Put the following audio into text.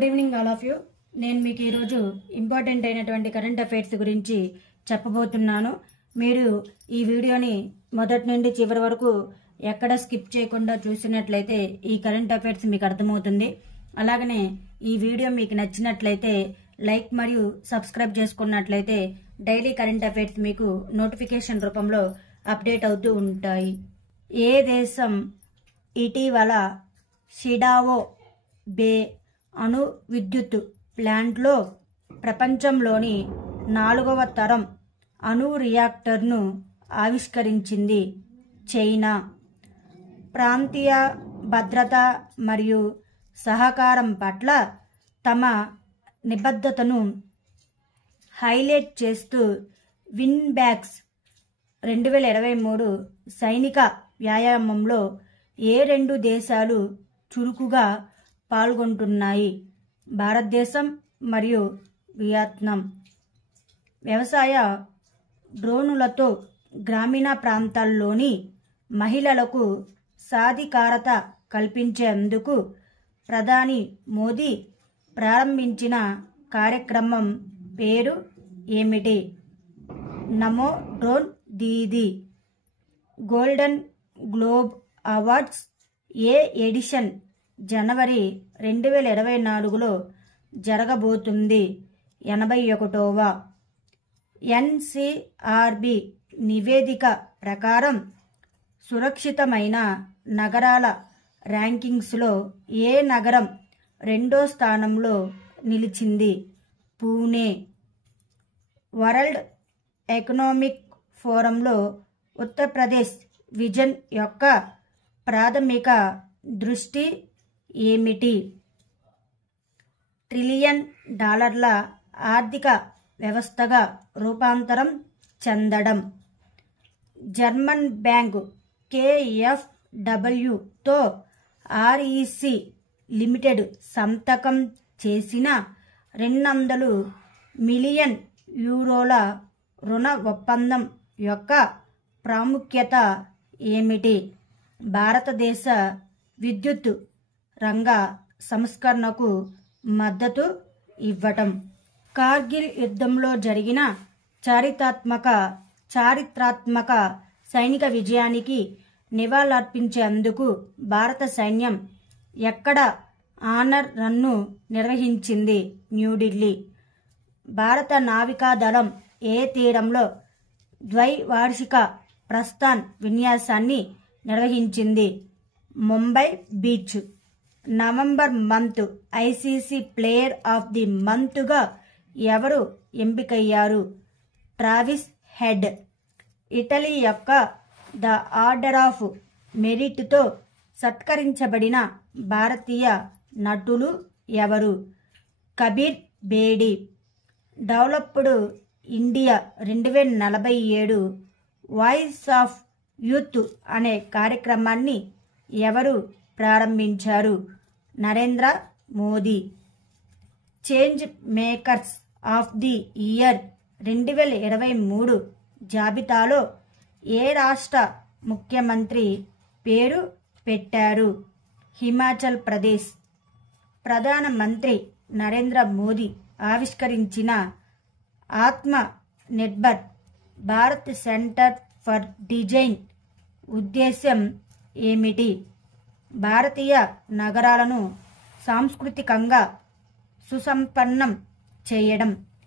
Good evening all of you. నేను మీకు ఈరోజు ఇంపార్టెంట్ అయినటువంటి కరెంట్ అఫైర్స్ గురించి చెప్పబోతున్నాను. మీరు ఈ వీడియోని మొదటి నుండి చివరి వరకు ఎక్కడ స్కిప్ చేయకుండా చూసినట్లయితే ఈ కరెంట్ అఫైర్స్ మీకు అర్థమవుతుంది. అలాగనే ఈ వీడియో మీకు నచ్చినట్లయితే లైక్ మరియు సబ్స్క్రైబ్ చేసుకున్నట్లయితే డైలీ కరెంట్ అఫైర్స్ మీకు నోటిఫికేషన్ రూపంలో అప్డేట్ అవుతూ ఉంటాయి. ఏ దేశం ఇటీవల షిడావో బే అణు విద్యుత్ ప్లాంట్లో ప్రపంచంలోని 4వ తరం అణు రియాక్టర్ను ఆవిష్కరించింది? చైనా. ప్రాంతీయ భద్రత మరియు సహకారం పట్ల తమ నిబద్ధతను హైలైట్ చేస్తూ విన్ బ్యాక్స్ 2023 సైనిక వ్యాయామంలో ఏ రెండు దేశాలు చురుకుగా పాల్గొంటున్నాయి? భారతదేశం మరియు వియత్నాం. వ్యవసాయ డ్రోనులతో గ్రామీణ ప్రాంతాల్లోని మహిళలకు సాధికారత కల్పించేందుకు ప్రధాని మోదీ ప్రారంభించిన కార్యక్రమం పేరు ఏమిటి? Namo drone Didi. Golden Globe Awards ఏ ఎడిషన్ జనవరి 2024లో జరగబోతుంది? 81వ. ఎన్సిఆర్బి నివేదిక ప్రకారం సురక్షితమైన నగరాల ర్యాంకింగ్స్లో ఏ నగరం 2వ స్థానంలో నిలిచింది? Pune. World economic ఫోరంలో Uttar Pradesh vision యొక్క ప్రాథమిక దృష్టి ఏమిటి? $1 ట్రిలియన్ ఆర్థిక వ్యవస్థగా రూపాంతరం చెందడం. జర్మన్ బ్యాంకు KfW-తో REC లిమిటెడ్ సంతకం చేసిన €200 మిలియన్ రుణ ఒప్పందం యొక్క ప్రాముఖ్యత ఏమిటి? భారతదేశ విద్యుత్ రంగ సంస్కరణకు మద్దతు ఇవ్వటం. కార్గిల్ యుద్ధంలో జరిగిన చారిత్రాత్మక సైనిక విజయానికి నివాళులర్పించేందుకు భారత సైన్యం ఎక్కడ ఆనర్ రన్ను నిర్వహించింది? న్యూఢిల్లీ. భారత నావికాదళం ఏ తీరంలో ద్వైవార్షిక ప్రస్థాన్ విన్యాసాన్ని నిర్వహించింది? Mumbai beach. November month ICC Player of the మంత్గా ఎవరు ఎంపికయ్యారు? Travis Head. ఇటలీ యొక్క ద ఆర్డర్ ఆఫ్ మెరిట్తో సత్కరించబడిన భారతీయ నటులు ఎవరు? Kabir Bedi. Developed India 2047 Voice of Youth అనే కార్యక్రమాన్ని ఎవరు ప్రారంభించారు? Narendra Modi. Change Makers of the Year 2023 జాబితాలో ఏ రాష్ట్ర ముఖ్యమంత్రి పేరు పెట్టారు? హిమాచల్ ప్రదేశ్. ప్రధానమంత్రి నరేంద్ర మోదీ ఆవిష్కరించిన ఆత్మ nirbhar Bharat centre for design ఉద్దేశ్యం ఏమిటి? భారతీయ నగరాలను సాంస్కృతికంగా సుసంపన్నం చేయడం.